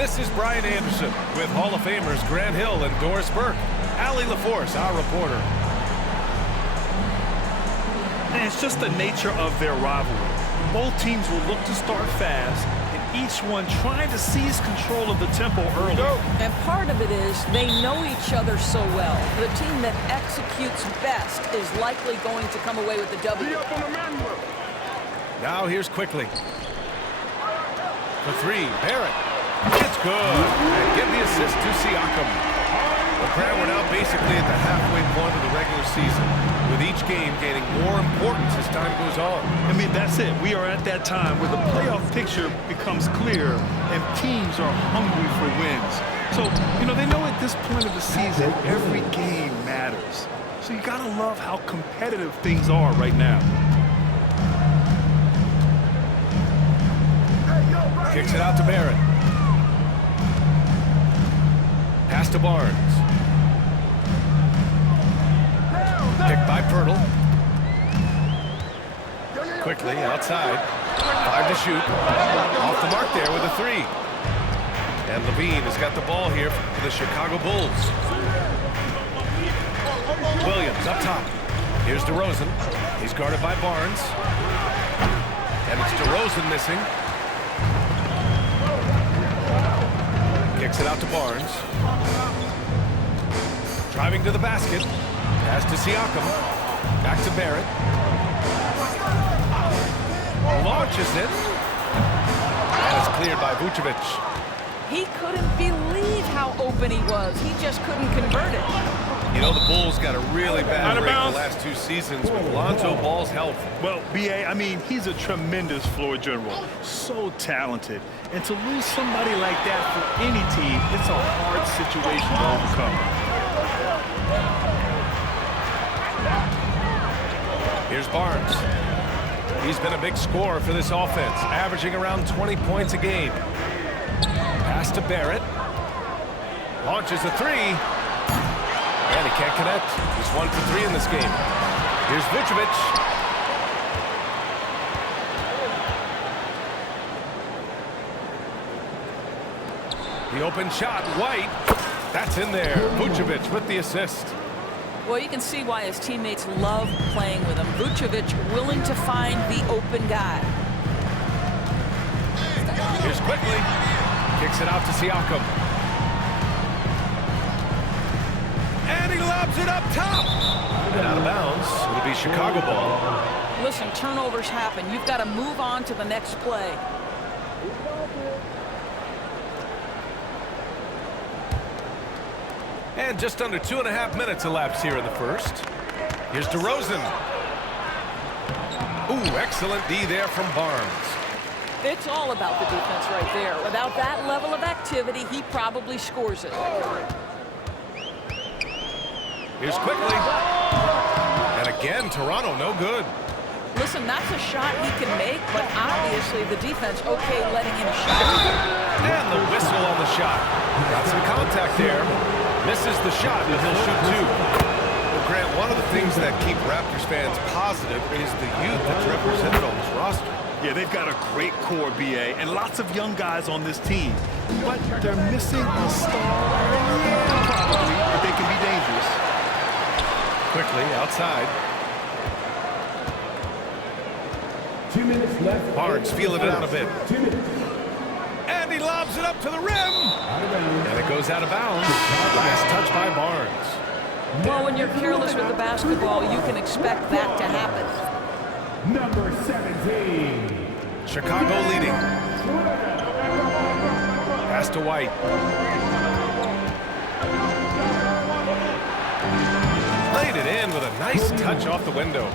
This is Brian Anderson with Hall of Famers Grant Hill and Doris Burke. Allie LaForce, our reporter. And it's just the nature of their rivalry. Both teams will look to start fast, and each one trying to seize control of the tempo early. And part of it is they know each other so well. The team that executes best is likely going to come away with the W. Now here's Quickly. For three, Barrett. It's good. And give the assist to Siakam. Well, Grant, we're now basically at the halfway point of the regular season, with each game gaining more importance as time goes on. I mean, that's it. We are at that time where the playoff picture becomes clear and teams are hungry for wins. So, you know, they know at this point of the season, every game matters. So you got to love how competitive things are right now. Kicks it out to Barrett. Pass to Barnes. Picked by Pirtle. Quickly outside. 5 to shoot. Off the mark there with a 3. And LaVINE has got the ball here for the Chicago Bulls. Williams up top. Here's DeRozan. He's guarded by Barnes. And it's DeRozan missing. Kicks it out to Barnes. Driving to the basket. Pass to Siakam. Back to Barrett. Launches it. And it's cleared by Vucevic. He couldn't believe how open he was. He just couldn't convert it. You know, the Bulls got a really bad break the last 2 seasons with Lonzo Ball's health. Well, B.A., I mean, he's a tremendous floor general. So talented. And to lose somebody like that for any team, it's a hard situation to overcome. Here's Barnes. He's been a big scorer for this offense, averaging around 20 points a game. Pass to Barrett. Launches a 3. And he can't connect. He's 1 for 3 in this game. Here's Vucevic. The open shot, White. That's in there. Vucevic with the assist. Well, you can see why his teammates love playing with him. Vucevic willing to find the open guy. Here's Quickly. Kicks it out to Siakam. And he lobs it up top. And out of bounds. It'll be Chicago ball. Listen, turnovers happen. You've got to move on to the next play. And just under 2.5 minutes elapsed here in the first. Here's DeRozan. Ooh, excellent D there from Barnes. It's all about the defense right there. Without that level of activity, he probably scores it. Here's Quickly. And again, Toronto no good. Listen, that's a shot he can make, but obviously the defense okay letting him shot. And the whistle on the shot. Got some contact there. Misses the shot, but he'll shoot 2. Well, Grant, one of the things that keep Raptors fans positive is the youth that's represented on this roster. Yeah, they've got a great core, B.A., and lots of young guys on this team. But they're missing a star. Yeah, probably, but they can be dangerous. Quickly, outside. 2 minutes left. Barnes feeling it out a bit. 2 minutes. And he lobs it up to the rim. And it goes out of bounds. Last touch by Barnes. Well, when you're careless with the basketball, you can expect that to happen. Number 17. Chicago leading. Pass to White. Laid it in with a nice touch off the window.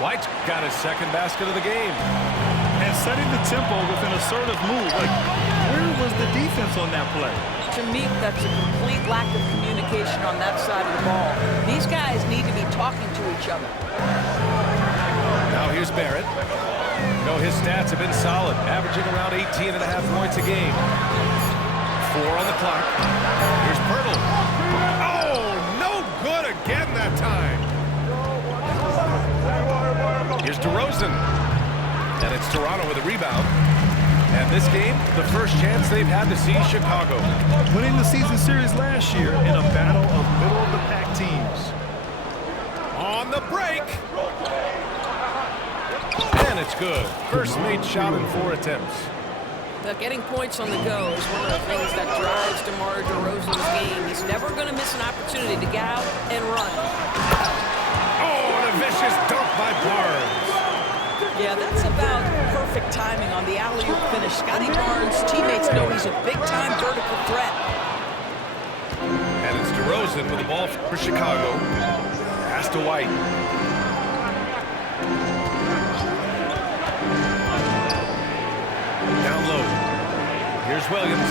White's got his second basket of the game. And setting the tempo with an assertive move. Like, where was the defense on that play? To me, that's a complete lack of communication on that side of the ball. These guys need to be talking to each other. Now here's Barrett. You know, his stats have been solid, averaging around 18.5 points a game. 4 on the clock. Here's Pirtle. Oh, no good again that time. Here's DeRozan. And it's Toronto with a rebound. And this game, the first chance they've had to see Chicago. Winning the season series last year in a battle of middle-of-the-pack teams. On the break. And it's good. First made shot in 4 attempts. Now, getting points on the go is one of the things that drives DeMar DeRozan's game. He's never going to miss an opportunity to get out and run. Oh, and a vicious dunk by Barnes. Yeah, that's about perfect timing on the alley-oop finish. Scotty Barnes' teammates know he's a big-time vertical threat. And it's DeRozan with the ball for Chicago. Pass to White. Down low. Here's Williams.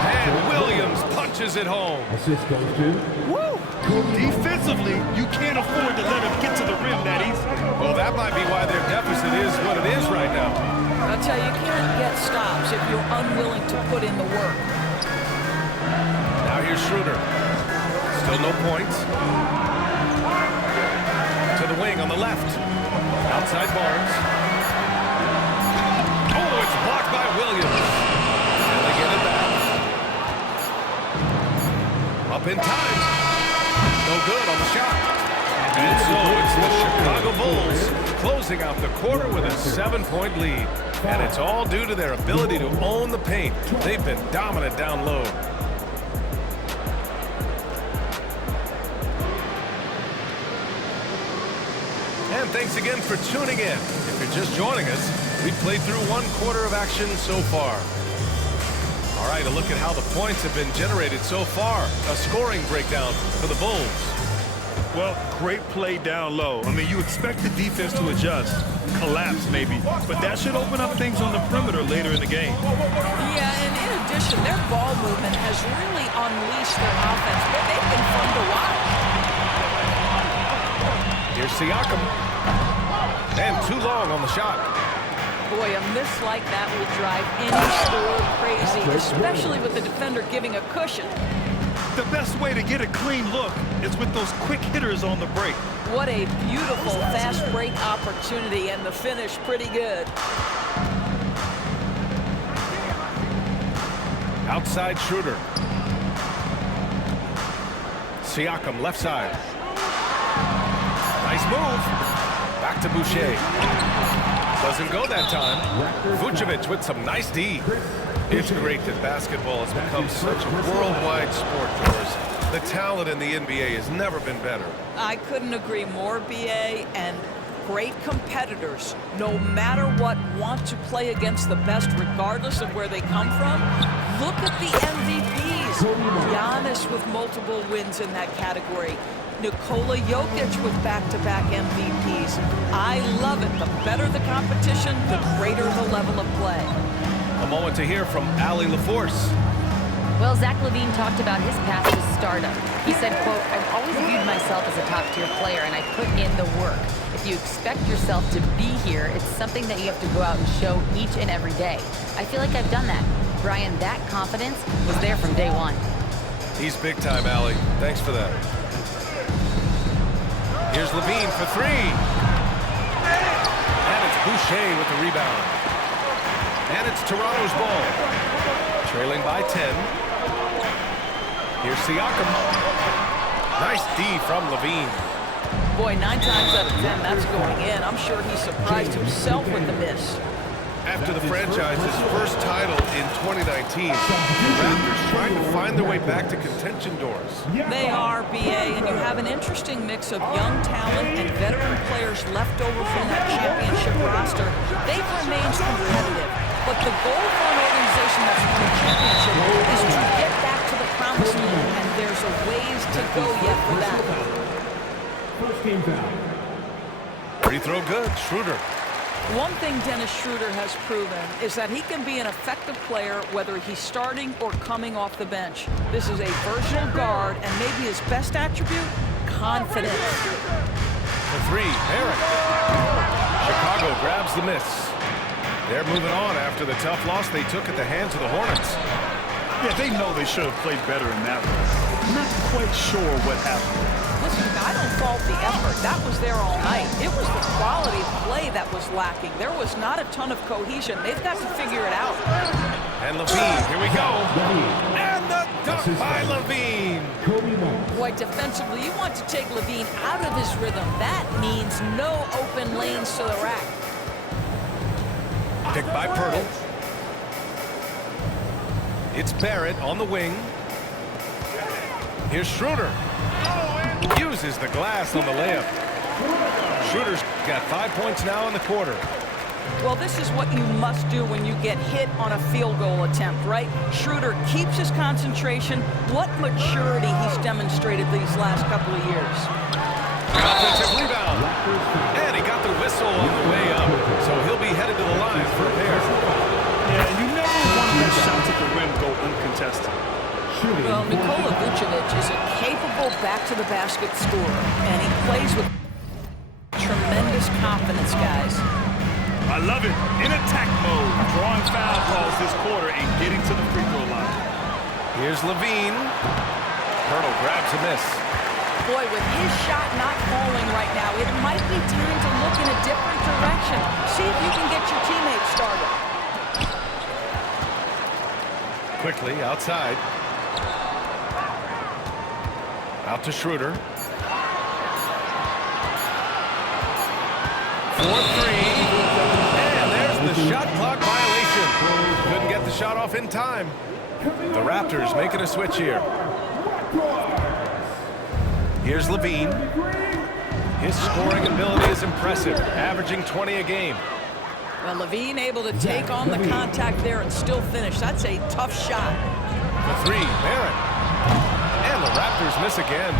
And Williams punches it home. Assist goes to Woo! Defensively, you can't afford to let him get to the rim that easy. Well, that might be why their deficit is what it is right now. I'll tell you, you can't get stops if you're unwilling to put in the work. Now here's Schroeder. Still no points. To the wing on the left. Outside Barnes. Oh, it's blocked by Williams. And they get it back. Up in time. No good on the shot. And so it's the Chicago Bulls closing out the quarter with a 7-point lead. And it's all due to their ability to own the paint. They've been dominant down low. And thanks again for tuning in. If you're just joining us, we've played through 1 quarter of action so far. All right, a look at how the points have been generated so far. A scoring breakdown for the Bulls. Well, great play down low. I mean, you expect the defense to adjust, collapse maybe, but that should open up things on the perimeter later in the game. Yeah, and in addition, their ball movement has really unleashed their offense. They've been fun to watch. Here's Siakam. And too long on the shot. Boy, a miss like that will drive any scorer crazy, especially with the defender giving a cushion. The best way to get a clean look is with those quick hitters on the break. What a beautiful fast break opportunity, and the finish pretty good. Outside Schroeder. Siakam left side. Nice move. Back to Boucher. Doesn't go that time. Vucevic with some nice D. It's great that basketball has become such a worldwide sport, Doris. The talent in the NBA has never been better. I couldn't agree more, BA, and great competitors, no matter what, want to play against the best regardless of where they come from. Look at the MVPs. Giannis with multiple wins in that category. Nikola Jokic with back-to-back MVPs. I love it. The better the competition, the greater the level of play. A moment to hear from Allie LaForce. Well, Zach LaVine talked about his path to stardom. He said, quote, "I've always viewed myself as a top-tier player, and I put in the work. If you expect yourself to be here, it's something that you have to go out and show each and every day. I feel like I've done that." Brian, that confidence was there from day one. He's big time, Allie. Thanks for that. Here's LaVine for 3. And it's Boucher with the rebound. And it's Toronto's ball. Trailing by 10. Here's Siakam. Nice D from LaVine. Boy, 9 times out of 10, that's going in. I'm sure he surprised himself with the miss. After the franchise's first title in 2019, the Raptors trying to find their way back to contention doors. They are, BA, and you have an interesting mix of young talent and veteran players left over from that championship roster. They've remained competitive, but the goal for an organization that's won a championship is to get back to the promised land, and there's a ways to go yet for that. First team foul. Free throw good, Schroeder. One thing Dennis Schroeder has proven is that he can be an effective player whether he's starting or coming off the bench. This is a versatile guard, and maybe his best attribute, confidence. The 3, Barrett. Chicago grabs the miss. They're moving on after the tough loss they took at the hands of the Hornets. Yeah, they know they should have played better in that one. Not quite sure what happened. I don't fault the effort. That was there all night. It was the quality of play that was lacking. There was not a ton of cohesion. They've got to figure it out. And LAVINE, here we go. And the dunk by LAVINE. Boy, defensively, you want to take LAVINE out of his rhythm. That means no open lanes to the rack. Picked by Pirtle. It's Barrett on the wing. Here's Schroeder. Uses the glass on the layup. Schroeder's got 5 points now in the quarter. Well, this is what you must do when you get hit on a field goal attempt, right? Schroeder keeps his concentration. What maturity he's demonstrated these last couple of years. Offensive rebound. And he got the whistle on the way up, so he'll be headed to the line for a pair. Yeah, you never want to let shots at the rim go uncontested. Well, Nikola Vucevic is a capable back-to-the-basket scorer, and he plays with tremendous confidence, guys. I love it. In attack mode, drawing foul calls this quarter and getting to the free throw line. Here's LAVINE. Pirtle grabs a miss. Boy, with his shot not falling right now, it might be time to look in a different direction. See if you can get your teammates started. Quickly outside. Out to Schroeder. 4-3. And there's the shot clock violation. Couldn't get the shot off in time. The Raptors making a switch here. Here's LAVINE. His scoring ability is impressive, averaging 20 a game. Well, LAVINE able to take on the contact there and still finish. That's a tough shot. The three, Barrett. And the Raptors miss again.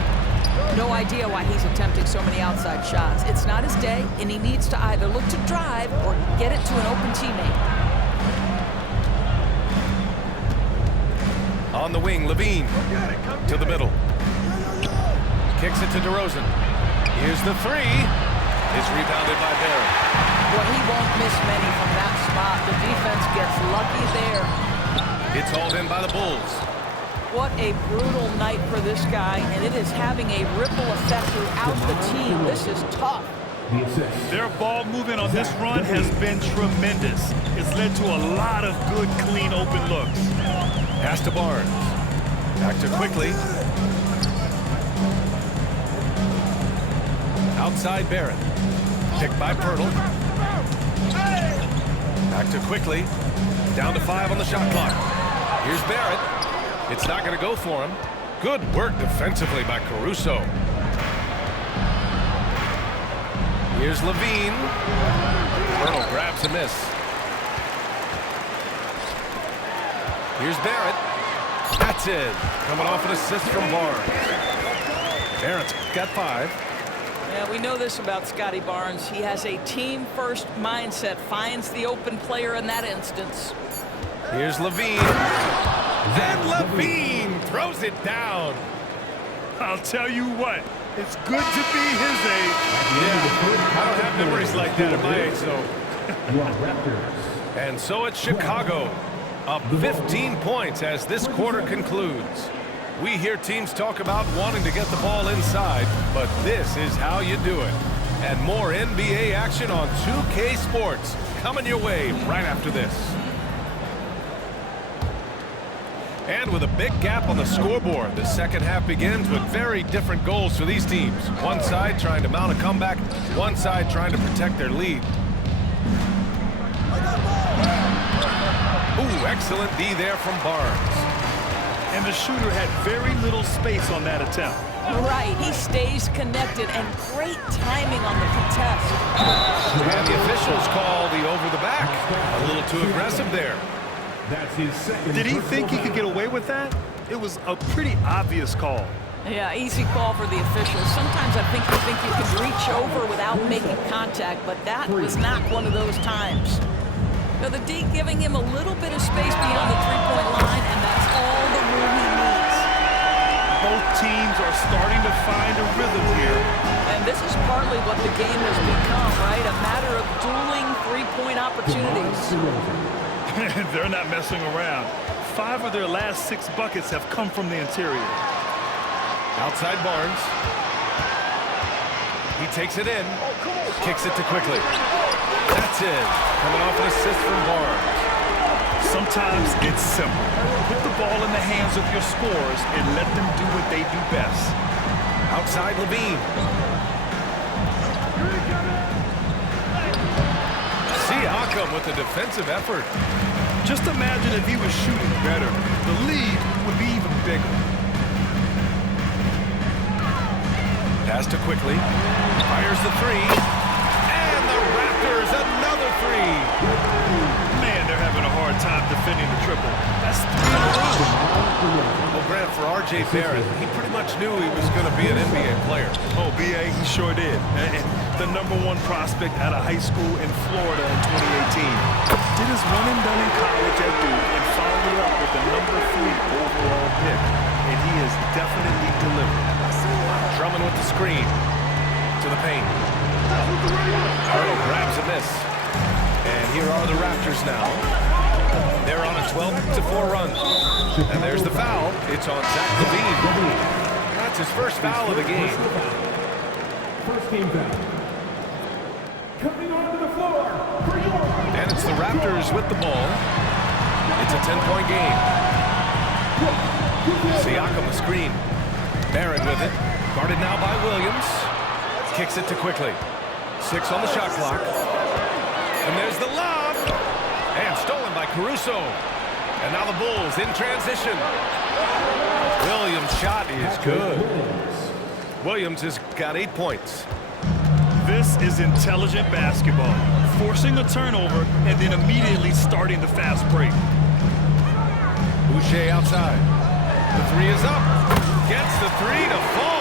No idea why he's attempting so many outside shots. It's not his day, and he needs to either look to drive or get it to an open teammate. On the wing, LAVINE to the middle. Kicks it to DeRozan. Here's the three. It's rebounded by Barrett. Well, he won't miss many from that spot. The defense gets lucky there. It's hauled in by the Bulls. What a brutal night for this guy, and it is having a ripple effect throughout the team. This is tough. Their ball movement on this run has been tremendous. It's led to a lot of good, clean, open looks. Pass to Barnes. Back to Quickly. Outside Barrett. Picked by Pirtle. Back to Quickly. Down to 5 on the shot clock. Here's Barrett. It's not going to go for him. Good work defensively by Caruso. Here's LAVINE. Pirtle grabs a miss. Here's Barrett. That's it. Coming off an assist from Barnes. Barrett's got 5. Yeah, we know this about Scotty Barnes. He has a team-first mindset, finds the open player in that instance. Here's LAVINE. Then LAVINE throws it down. I'll tell you what, it's good to be his age. Yeah, I don't have memories like that at my age, so. And so it's Chicago, up 15 points as this quarter concludes. We hear teams talk about wanting to get the ball inside, but this is how you do it. And more NBA action on 2K Sports coming your way right after this. And with a big gap on the scoreboard, the second half begins with very different goals for these teams. One side trying to mount a comeback, one side trying to protect their lead. Ooh, excellent D there from Barnes. And the shooter had very little space on that attempt. Right, he stays connected, and great timing on the contest. And the officials call the over the back. A little too aggressive there. That's his second. Did he think he could get away with that? It was a pretty obvious call. Yeah, easy call for the officials. Sometimes I think you can reach over without making contact, but that was not one of those times. Now the D giving him a little bit of space beyond the three-point line, and that's all the room he needs. Both teams are starting to find a rhythm here. And this is partly what the game has become, right? A matter of dueling three-point opportunities. They're not messing around. 5 of their last 6 buckets have come from the interior. Outside Barnes. He takes it in, kicks it to quickly. That's it. Coming off an assist from Barnes. Sometimes it's simple. Put the ball in the hands of your scorers and let them do what they do best. Outside LAVINE. Siakam with the defensive effort. Just imagine if he was shooting better. The lead would be even bigger. Pass to quickly. Fires the three. And the Raptors another three. Man, they're having a hard time defending the triple. That's 3 in a row. Well, Grant, for R.J. Barrett, he pretty much knew he was going to be an NBA player. Oh, B.A., he sure did. And the #1 prospect out of high school in Florida in 2018. Did his one and done in college at Duke and followed it up with the #3 overall pick. And he has definitely delivered. Drummond with the screen. To the paint. Hurdle grabs a miss. And here are the Raptors now. They're on a 12-4 run. And there's the foul. It's on Zach LAVINE. That's his first foul of the game. First team foul. Coming onto the floor for your... And it's the Raptors with the ball. It's a 10-point game. Siakam the screen. Barrett with it. Guarded now by Williams. Kicks it to quickly. 6 on the shot clock. And there's the lob. And stolen by Caruso. And now the Bulls in transition. Williams' shot is good. Williams has got 8 points. This is intelligent basketball. Forcing a turnover and then immediately starting the fast break. Boucher outside. The three is up. Gets the three to fall.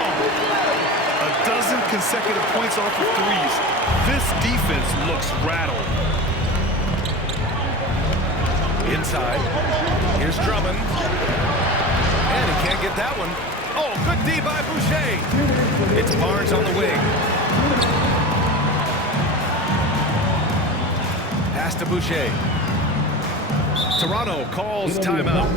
A dozen consecutive points off of threes. This defense looks rattled. Inside. Here's Drummond. And he can't get that one. Oh, good D by Boucher. It's Barnes on the wing. Pass to Boucher. Toronto calls timeout.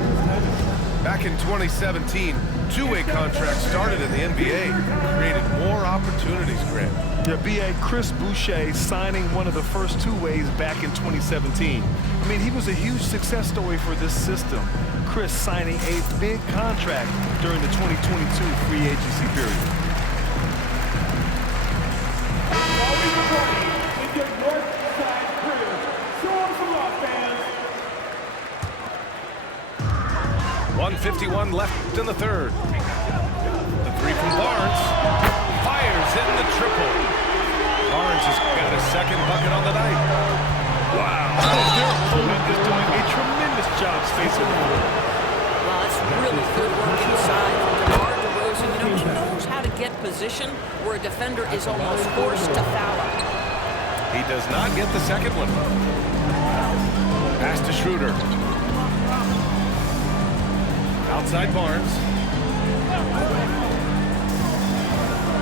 Back in 2017, two-way contracts started in the NBA, created more opportunities, Grant. Yeah, B.A. Chris Boucher signing one of the first two-ways back in 2017. I mean, he was a huge success story for this system. Chris signing a big contract during the 2022 free agency period. Always reporting in your north side crew. Show them some love, fans. 1:51 left in the third. The three from Barnes. Fires in the triple. Barnes has got his second bucket on the night. Wow. Their opponent is doing a tremendous job spacing the floor. Well, that's really good work inside from DeMar DeRozan. You know, he knows how to get position where a defender is almost forced to foul him. He does not get the second one. Pass to Schroeder. Outside Barnes.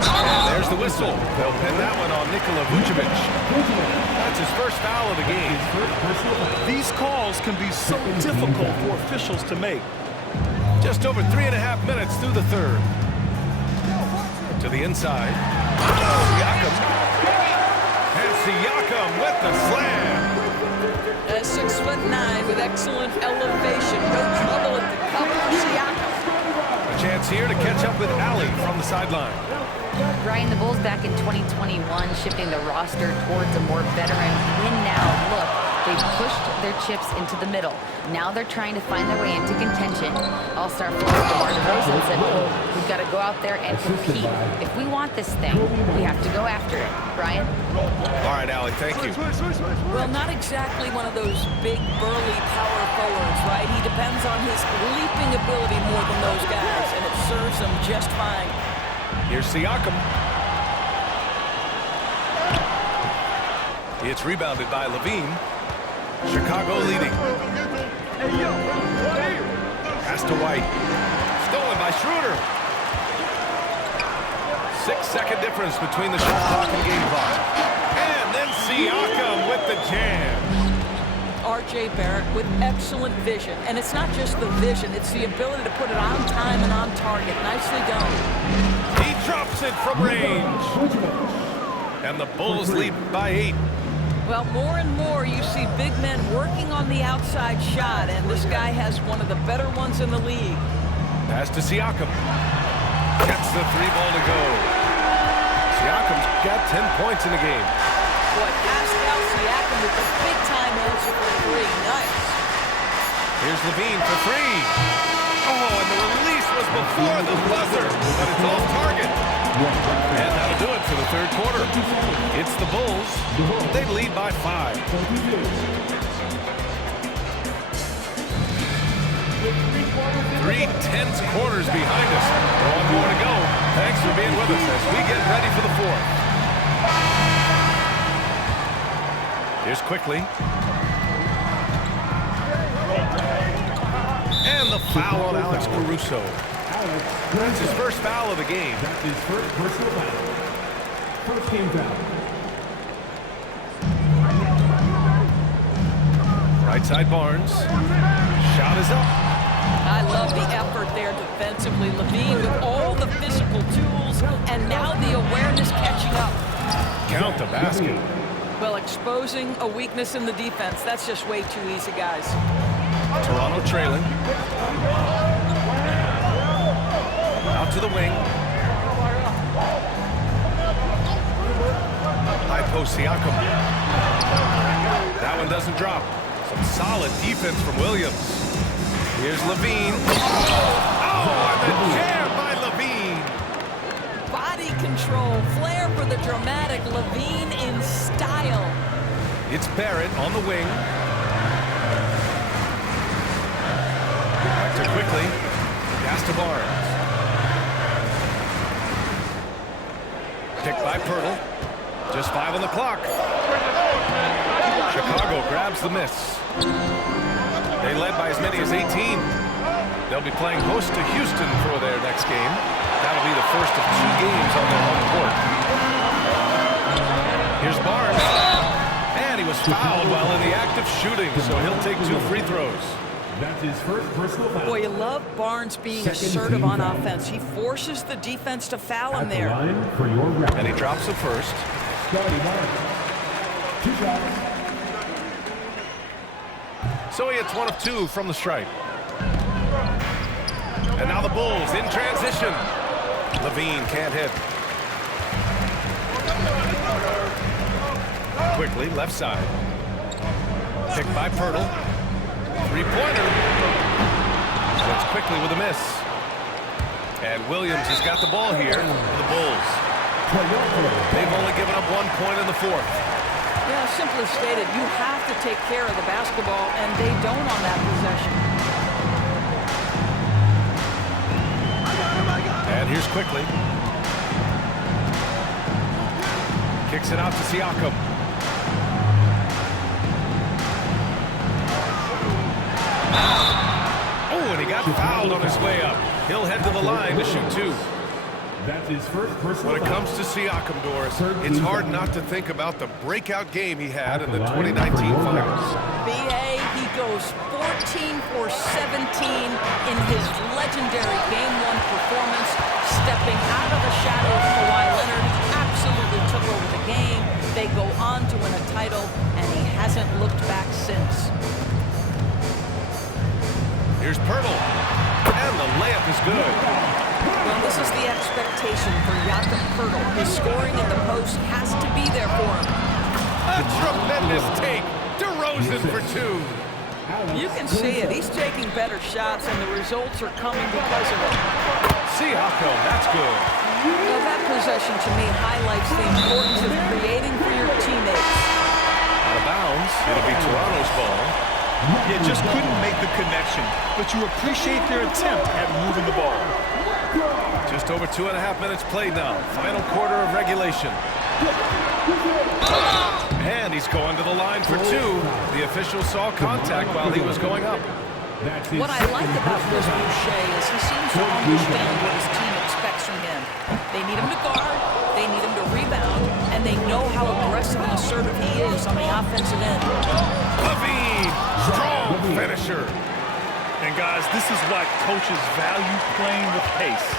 And there's the whistle. They'll pin that one on Nikola Vucevic. That's his first foul of the game. These calls can be so difficult for officials to make. Just over 3.5 minutes through the third. To the inside. Siakam. And Siakam with the slam. 6'9" with excellent elevation. No trouble at the cup for Siakam. A chance here to catch up with Ali from the sideline. Brian, the Bulls back in 2021 shifting the roster towards a more veteran win-now look. They pushed their chips into the middle. Now they're trying to find their way into contention. All-star forward DeMar DeRozan said, we've got to go out there and compete. If we want this thing, we have to go after it. Brian? All right, Ali, thank you. Well, not exactly one of those big, burly power forwards, right? He depends on his leaping ability more than those guys, and it serves him just fine. Here's Siakam. It's rebounded by LAVINE. Chicago leading. Pass to White. Stolen by Schroeder. 6-second difference between the shot clock and game clock. And then Siakam with the jam. R.J. Barrett with excellent vision. And it's not just the vision, it's the ability to put it on time and on target. Nicely done. He drops it from range. And the Bulls lead by 8. Well, more and more you see big men working on the outside shot, and this guy has one of the better ones in the league. Pass to Siakam. Gets the 3-ball to go. Siakam's got 10 points in the game. Boy, Pascal Siakam with the big-time answer for 3. Nice. Here's LAVINE for 3. Oh, and the release was before the buzzer, but it's off target. And that'll do it for the third quarter. It's the Bulls. They lead by 5. 3 tense quarters behind us. One more to go. Thanks for being with us as we get ready for the fourth. Here's quickly. And the foul on Alex Caruso. That's his first foul of the game. That's his first personal foul. First team foul. Right side Barnes. Shot is up. I love the effort there defensively. LAVINE with all the physical tools and now the awareness catching up. Count the basket. Well, exposing a weakness in the defense, that's just way too easy, guys. Toronto trailing. Out to the wing. High post Siakam. That one doesn't drop. Some solid defense from Williams. Here's LAVINE. Oh, and the jam by LAVINE. Body control, flair for the dramatic. LAVINE in style. It's Barrett on the wing. Back to quickly. Pass to Barnes. Picked by Pirtle. Just 5 on the clock. Chicago grabs the miss. They led by as many as 18. They'll be playing host to Houston for their next game. That'll be the first of 2 games on their home court. Here's Barnes. And he was fouled while in the act of shooting, so he'll take 2 free throws. That's his first personal foul. Boy, you love Barnes being assertive on offense. He forces the defense to foul him there. For your record. And he drops the first. Scotty Barnes. 2 shots. So he hits 1 of 2 from the stripe. And now the Bulls in transition. LAVINE can't hit. Quickly, left side. Picked by Pirtle. 3-pointer. That's quickly with a miss. And Williams has got the ball here for the Bulls. They've only given up 1 point in the fourth. Yeah, simply stated, you have to take care of the basketball, and they don't on that possession. And here's quickly. Kicks it out to Siakam. Oh, and he got fouled on his way up. He'll head to the line to shoot 2. That's his first personal When it comes to Siakam, Doris, it's hard not to think about the breakout game he had in the 2019 finals. B.A., he goes 14 for 17 in his legendary Game 1 performance, stepping out of the shadow of Kawhi Leonard. He absolutely took over the game. They go on to win a title, and he hasn't looked back since. Here's Pirtle, and the layup is good. Well, this is the expectation for Jakob Pirtle. His scoring in the post has to be there for him. A tremendous take. DeRozan for 2. You can see it. He's taking better shots, and the results are coming because of it. Siakam, that's good. Now, that possession, to me, highlights the importance of creating for your teammates. Out of bounds. It'll be Toronto's ball. You just couldn't make the connection, but you appreciate their attempt at moving the ball. Just over 2.5 minutes played now. Final quarter of regulation. And he's going to the line for 2. The official saw contact while he was going up. What I like about Chris Boucher is he seems to understand what his team expects from him. They need him to guard, they need him to rebound, and they know how aggressive and assertive he is on the offensive end. LAVINE, strong finisher. And guys, this is why coaches value playing with pace.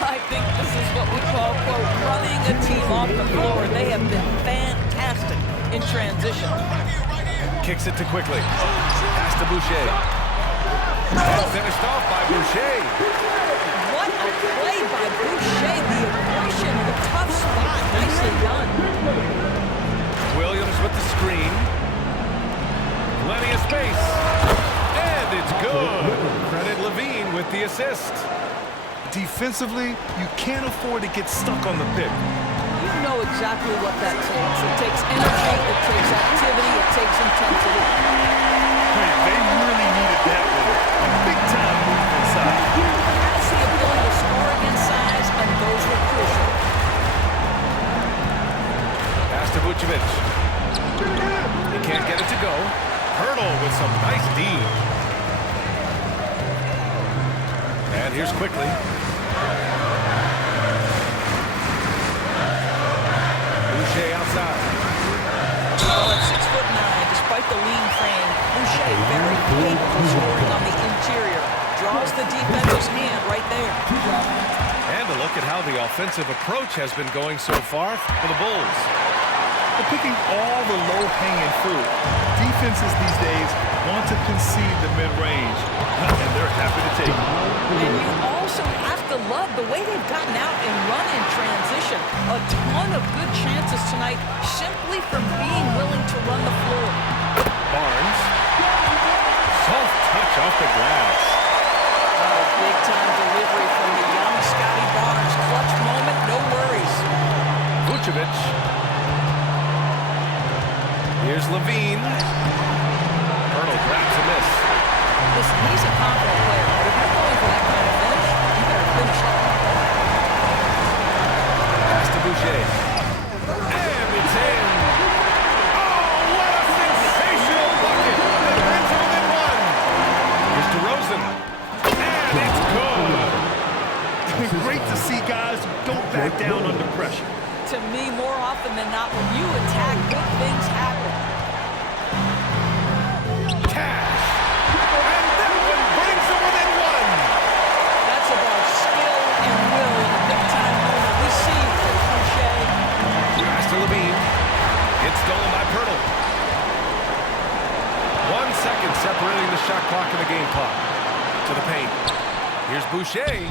I think this is what we call, quote, running a team off the floor. They have been fantastic in transition. Kicks it to quickly. Pass to Boucher. And finished off by Boucher. What a play by Boucher. The aggression, the tough spot. Nicely done. Williams with the screen. Plenty of space. And it's good. Credit LAVINE with the assist. Defensively, you can't afford to get stuck on the pick. You know exactly what that takes. It takes energy, it takes activity, it takes intensity. Man, they really needed that one. A big-time move inside. Has the ability to score against size, and those were crucial. Pass to Vucevic. He can't get it to go. Hurdle with some nice D. And here's quickly. Boucher outside. Well, at 6'9", despite the lean frame, Boucher very capable of scoring on the interior. Draws the defender's hand right there. And a look at how the offensive approach has been going so far for the Bulls. They're picking all the low-hanging fruit. Defenses these days want to concede the mid-range, and they're happy to take it. And you also have to love the way they've gotten out and run in transition. A ton of good chances tonight simply from being willing to run the floor. Barnes. Soft touch off the glass. Oh, big-time delivery from the young Scotty Barnes. Clutch moment, no worries. Vucevic. Here's LAVINE. Hurdle grabs a miss. Listen, he's a confident player, but if you're going for that kind of finish, you better finish it. Pass to Boucher. And it's in. Oh, what a sensational bucket. And brings it within one. Here's DeRozan. And it's good. Great to see guys who don't back down under pressure. To me, more often than not, when you attack, good things happen. Cash. And that one brings it within one. That's about skill and will in a big-time moment. We see from Boucher. Pass to LAVINE. It's stolen by Pirtle. 1 second separating the shot clock and the game clock. To the paint. Here's Boucher.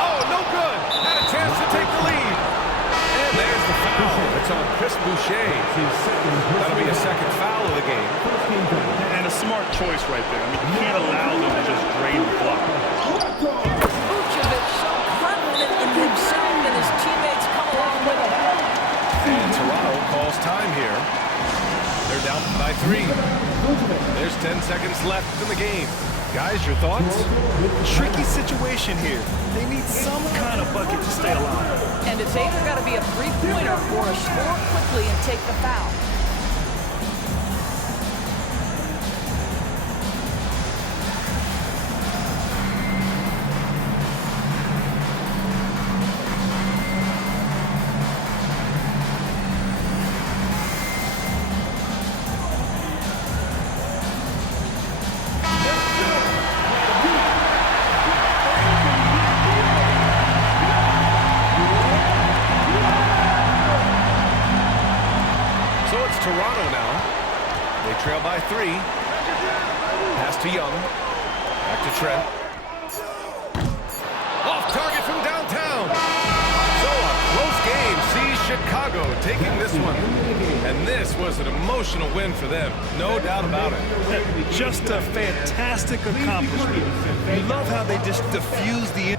Oh, no good. Had a chance to take the lead. And there's the foul. It's on Chris Boucher. That'll be a second foul of the game. And a smart choice right there. I mean, you can't allow them to just drain the clock. Vucevic so confident in himself and his teammates come along with him. And Toronto calls time here. They're down by 3. There's 10 seconds left in the game. Guys, your thoughts? Tricky situation here. They need some kind of bucket to stay alive. And it's either got to be a three-pointer or a score quickly and take the foul. Toronto now. They trail by 3. Pass to Young. Back to Trent. Off target from downtown. So a close game sees Chicago taking this one. And this was an emotional win for them. No doubt about it. Just a fantastic accomplishment. You love how they just diffuse the